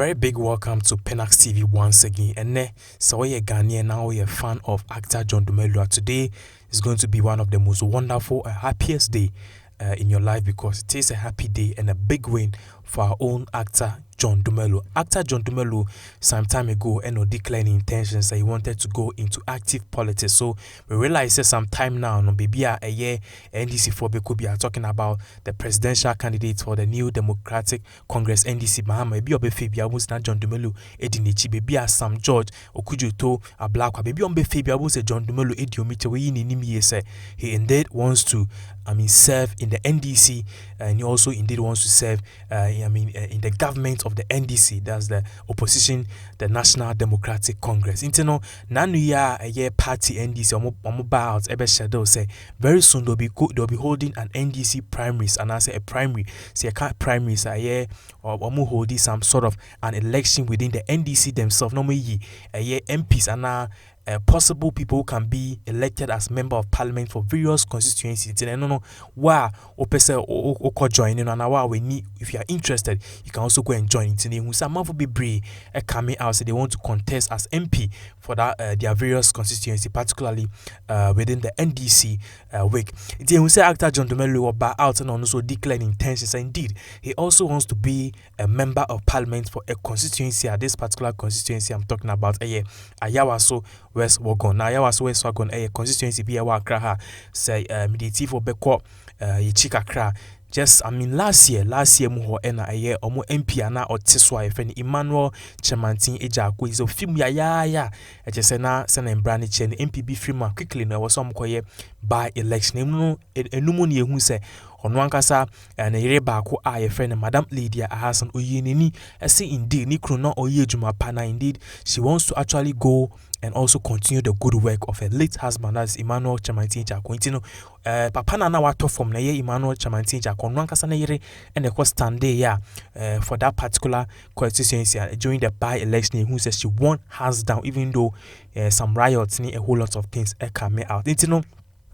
very big welcome to Pinax TV once again. And so you're Ghanaian now, you're a fan of actor John Dumelo. Today is going to be one of the most wonderful and happiest day in your life because it is a happy day and a big win for our own actor John Dumelo. Actor John Dumelo some time ago declared intentions that he wanted to go into active politics. So we realize that some time now, no baby a year NDC for Bekobi are talking about the presidential candidate for the New Democratic Congress NDC. Mahama baby obefebi was not John Dumelo edinichi baby a Sam George Okujuto a black baby obefebi was a John Dumelo ediomiche we ni say he indeed wants to serve in the NDC and he also indeed wants to serve in the government of the NDC, that's the opposition, the National Democratic Congress. Intino nanu ya a year party NDC omo out ebe shadow say very soon they'll be holding an NDC primaries and I say a primary. See a can't primaries a year or holding some sort of an election within the NDC themselves. No me a year MPs and possible people who can be elected as member of parliament for various constituencies. No, wow, or join in on our we need. If you are interested, you can also go and join it. Who some of be brave coming out, so they want to contest as MP for that their various constituencies, particularly within the NDC wing. They will say actor John Dumelo will buy out and also declaring intentions. Indeed, he also wants to be a member of parliament for a constituency. At this particular constituency, I'm talking about Ayawaso West Wougon. Now Ayawaso West Wougon a constituency be a wakra say meditative for beko yichika kra. Just last year muho ena aye omo MP ana otiswa efeni Emmanuel Chemantin Ejaku so film ya just na embrani chen MPB film quickly no was some koye by election enumu ne hu se ono ankasa na yire baako a ye friend Madam Lydia Ahasan Oyinini say indeed ni kru no oye juma pana. Indeed she wants to actually go and also continue the good work of her late husband, that's Emmanuel Chemantin Ejaku. Papa na wato from na ye Emmanuel Chemantin Ejaku no ankasa na yire and the stand there for that particular constituency during the by election who says she won hands down, even though some riots ni a whole lot of things come out.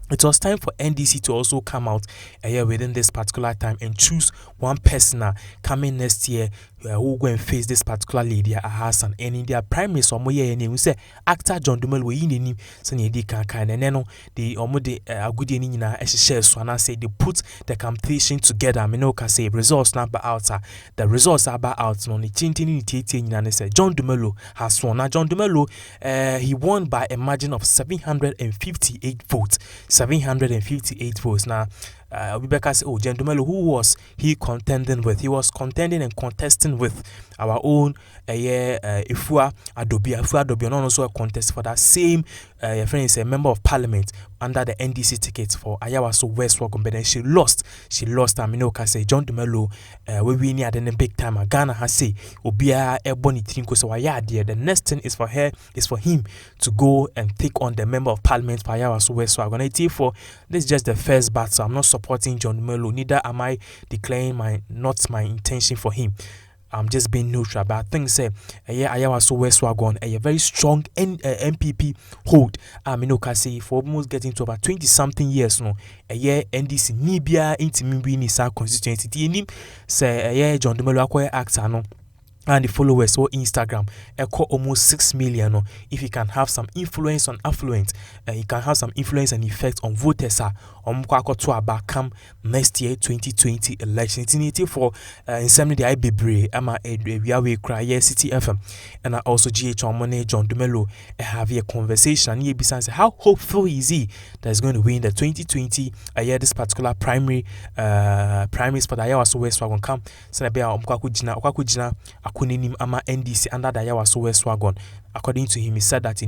It was time for NDC to also come out within this particular time and choose one person coming next year who will go and face this particular lady Ahasan. And in their primary so we say actor John Dumelo we in kan and then the agudi ni na share so and say they put the campaign together. I mean can say results number out the results are out no ni tintin and say John Dumelo has won. Now John Dumelo he won by a margin of 758 votes. 758 votes. Now, Rebecca said, John Dumelo, who was he contending with? He was contending and contesting with our own Ifua Adobe, and also a contest for that same friend is a member of parliament under the NDC ticket for Ayawaso West Wougon, but then she lost. I mean, can say John Dumelo, we win at the big time. Ghana has say, Obia Ebony Trinko, so the next thing is for him to go and take on the member of parliament for Ayawaso West Wougon. This is just the first battle. So I'm not supporting John Dumelo, neither am I declaring my intention for him. I'm just being neutral, but I think say Ayawaso West Wougon a very strong MPP hold. I mean, can say for almost getting to about 20-something years now. A year NDC Nibia intimate ni sa constituency. Tinim say John Dumelo acquire actor no. And the followers or Instagram echo almost 6 million. If you can have some influence on affluence, you can have some influence and effect on voters. Come next year 2020 election. It's for in some the IBB ama we cry City FM and also GH Money John Dumelo have a conversation. And besides, how hopeful is he that is going to win the 2020 this particular primaries for the Ayawaso West Wougon come. So be okakujina Kuninim ama NDC under the Ayawaso West Wougon. According to him, he said that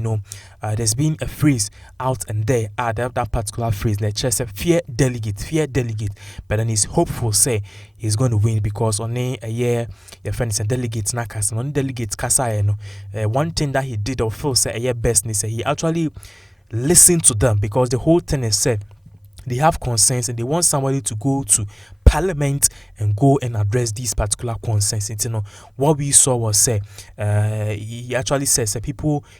there's been a phrase out and there that particular phrase. The chair said fear delegate, but then he's hopeful say he's going to win because on a year your friend is a delegate na kasa on delegate kasa one thing that he did or feel say a year best and he actually listened to them because the whole thing is said they have concerns and they want somebody to go to Parliament and go and address these particular concerns. You know, what we saw was he actually says that he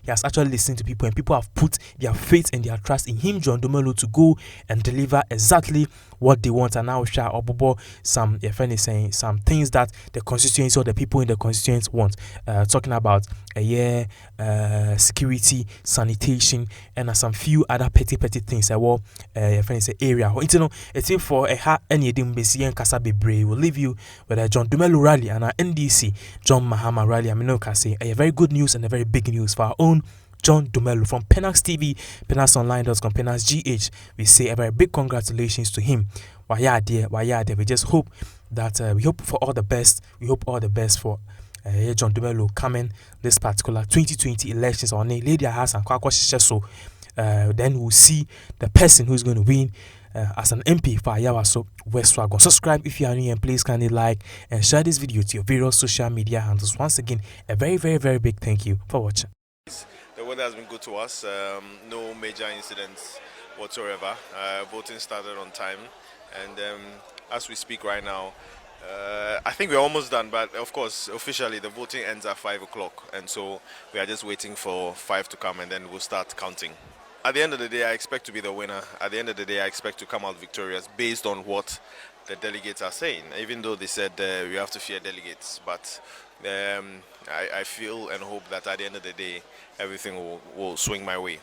has actually listened to people, and people have put their faith and their trust in him, John Dumelo, to go and deliver exactly what they want. And now share Obobo some, your friend is saying, some things that the constituency or the people in the constituency want. Talking about security, sanitation, and some few other petty things. Your friend is area. You know, it's for a ha any Dimbesi and Kasabi will leave you with a John Dumelo rally and our NDC John Mahama rally. I mean, no, say a very good news and a very big news for our own John Dumelo from Pinax TV, PinaxOnline.com, Pinax GH. We say a very big congratulations to him. Why yeah, dear. We just hope that we hope for all the best. We hope all the best for John Dumelo coming this particular 2020 elections on a lady house and so then we'll see the person who's going to win as an MP for Ayawaso West Wougon. Subscribe if you are new, and please kindly like and share this video to your various social media handles. Once again, a very, very, very big thank you for watching. The weather has been good to us. No major incidents whatsoever. Voting started on time, and as we speak right now, I think we're almost done, but of course officially the voting ends at 5 o'clock, and so we are just waiting for 5 to come, and then we'll start counting. At the end of the day, I expect to be the winner. At the end of the day, I expect to come out victorious based on what the delegates are saying, even though they said we have to fear delegates. But I feel and hope that at the end of the day, everything will swing my way.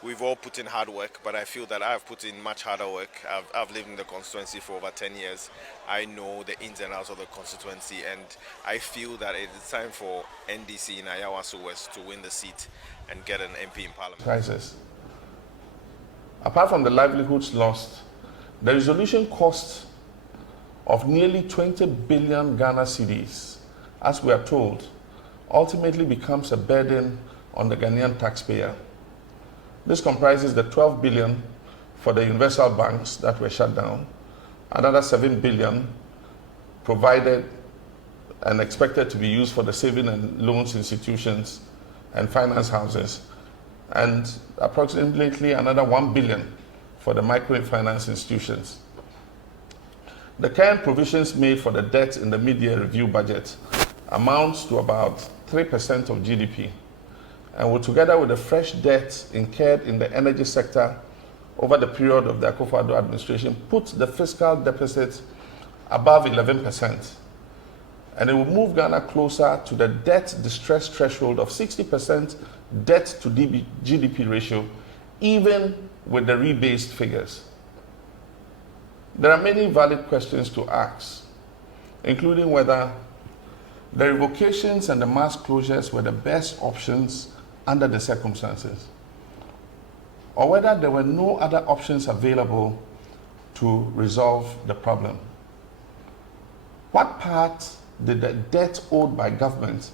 We've all put in hard work, but I feel that I've put in much harder work. I've lived in the constituency for over 10 years. I know the ins and outs of the constituency, and I feel that it is time for NDC in Ayawaso West to win the seat and get an MP in Parliament. Crisis. Apart from the livelihoods lost, the resolution cost of nearly 20 billion Ghana cedis, as we are told, ultimately becomes a burden on the Ghanaian taxpayer. This comprises the 12 billion for the universal banks that were shut down, another 7 billion provided and expected to be used for the saving and loans institutions and finance houses, and approximately another 1 billion for the microfinance institutions. The current provisions made for the debt in the mid-year review budget amounts to about 3% of GDP, and will, together with the fresh debt incurred in the energy sector over the period of the Akufo-Addo administration, put the fiscal deficit above 11%. And it will move Ghana closer to the debt distress threshold of 60% debt to GDP ratio, even with the rebased figures. There are many valid questions to ask, including whether the revocations and the mass closures were the best options under the circumstances, or whether there were no other options available to resolve the problem. What part did the debt owed by government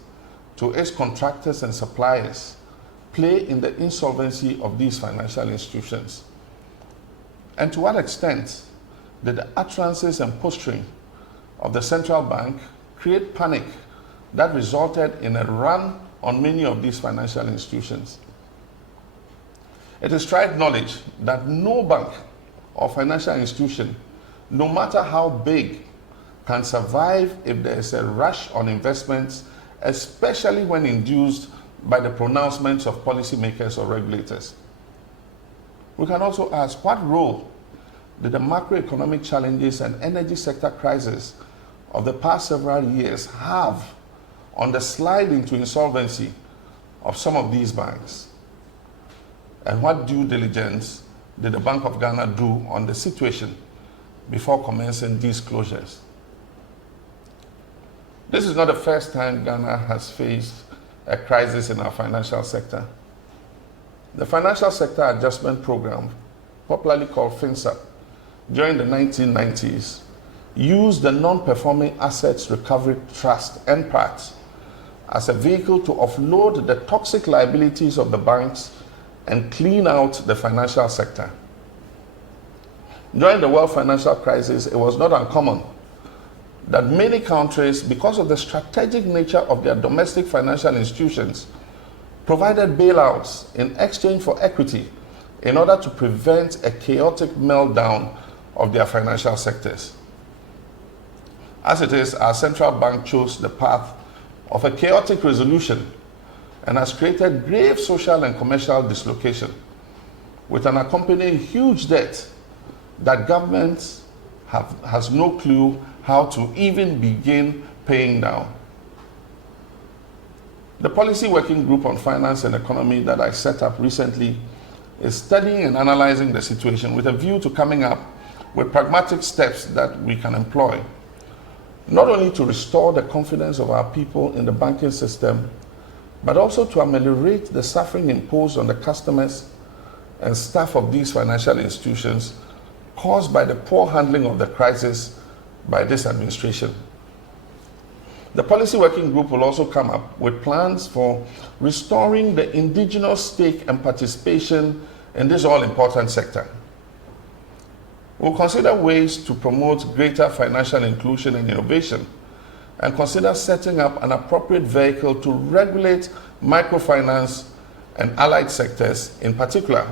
to its contractors and suppliers play in the insolvency of these financial institutions? And to what extent did the utterances and posturing of the central bank create panic that resulted in a run on many of these financial institutions? It is tried knowledge that no bank or financial institution, no matter how big, can survive if there is a rush on investments, especially when induced by the pronouncements of policymakers or regulators. We can also ask, what role did the macroeconomic challenges and energy sector crisis of the past several years have on the slide into insolvency of some of these banks? And what due diligence did the Bank of Ghana do on the situation before commencing these closures? This is not the first time Ghana has faced a crisis in our financial sector. The Financial Sector Adjustment Program, popularly called FinSAP, during the 1990s, used the Non-Performing Assets Recovery Trust, NPAT, as a vehicle to offload the toxic liabilities of the banks and clean out the financial sector. During the world financial crisis, it was not uncommon that many countries, because of the strategic nature of their domestic financial institutions, provided bailouts in exchange for equity in order to prevent a chaotic meltdown of their financial sectors. As it is, our central bank chose the path of a chaotic resolution and has created grave social and commercial dislocation with an accompanying huge debt that governments has no clue how to even begin paying down. The Policy Working Group on Finance and Economy that I set up recently is studying and analyzing the situation with a view to coming up with pragmatic steps that we can employ, not only to restore the confidence of our people in the banking system, but also to ameliorate the suffering imposed on the customers and staff of these financial institutions caused by the poor handling of the crisis by this administration. The Policy Working Group will also come up with plans for restoring the indigenous stake and participation in this all-important sector. We'll consider ways to promote greater financial inclusion and innovation, and consider setting up an appropriate vehicle to regulate microfinance and allied sectors in particular,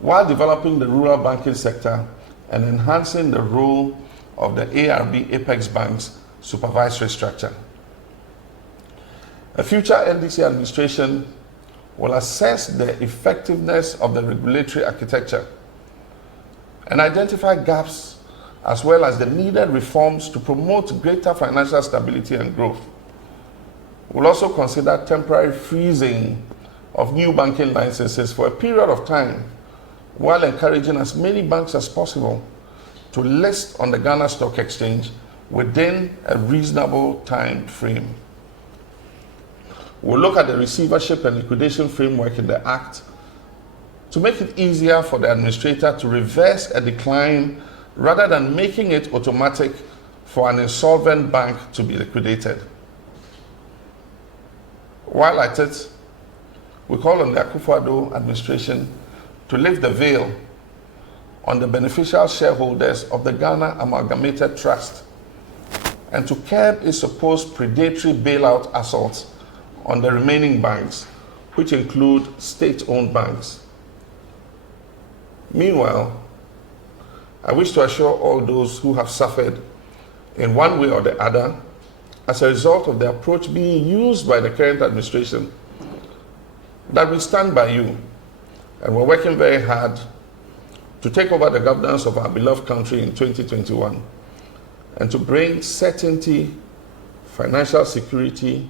while developing the rural banking sector and enhancing the role of the ARB Apex Bank's supervisory structure. A future NDC administration will assess the effectiveness of the regulatory architecture and identify gaps as well as the needed reforms to promote greater financial stability and growth. We'll also consider temporary freezing of new banking licenses for a period of time, while encouraging as many banks as possible to list on the Ghana Stock Exchange within a reasonable time frame. We'll look at the receivership and liquidation framework in the Act to make it easier for the administrator to reverse a decline rather than making it automatic for an insolvent bank to be liquidated. While at it, we call on the Akufo-Addo administration to lift the veil on the beneficial shareholders of the Ghana Amalgamated Trust and to curb its supposed predatory bailout assaults on the remaining banks, which include state-owned banks. Meanwhile, I wish to assure all those who have suffered in one way or the other as a result of the approach being used by the current administration that we stand by you, and we're working very hard to take over the governance of our beloved country in 2021 and to bring certainty, financial security,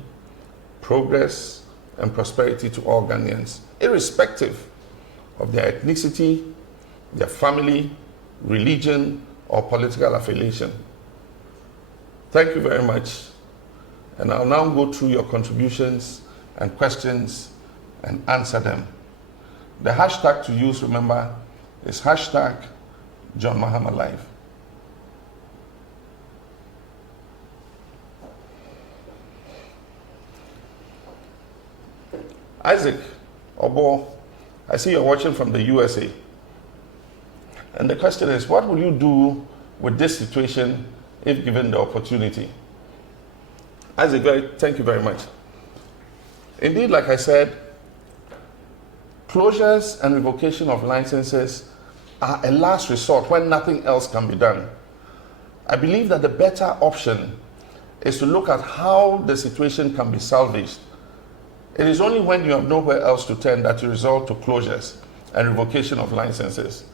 progress, and prosperity to all Ghanaians, irrespective of their ethnicity, their family, religion, or political affiliation. Thank you very much. And I'll now go through your contributions and questions and answer them. The hashtag to use, remember, is hashtag John Mahama Live. Isaac Obo, I see you're watching from the USA. And the question is, what will you do with this situation if given the opportunity? Isaac, thank you very much. Indeed, like I said, closures and revocation of licenses are a last resort when nothing else can be done. I believe that the better option is to look at how the situation can be salvaged. It is only when you have nowhere else to turn that you resort to closures and revocation of licenses.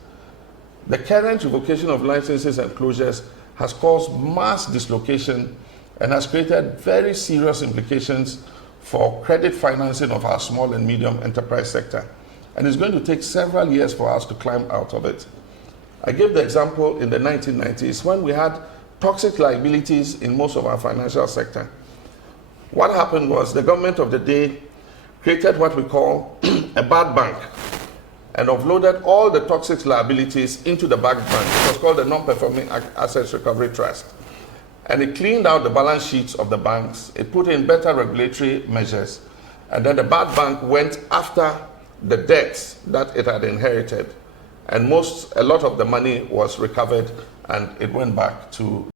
The current revocation of licenses and closures has caused mass dislocation and has created very serious implications for credit financing of our small and medium enterprise sector. And it's going to take several years for us to climb out of it. I gave the example in the 1990s when we had toxic liabilities in most of our financial sector. What happened was the government of the day created what we call a bad bank and offloaded all the toxic liabilities into the bad bank. It was called the Non-Performing Assets Recovery Trust. And it cleaned out the balance sheets of the banks. It put in better regulatory measures. And then the bad bank went after the debts that it had inherited. And a lot of the money was recovered and it went back to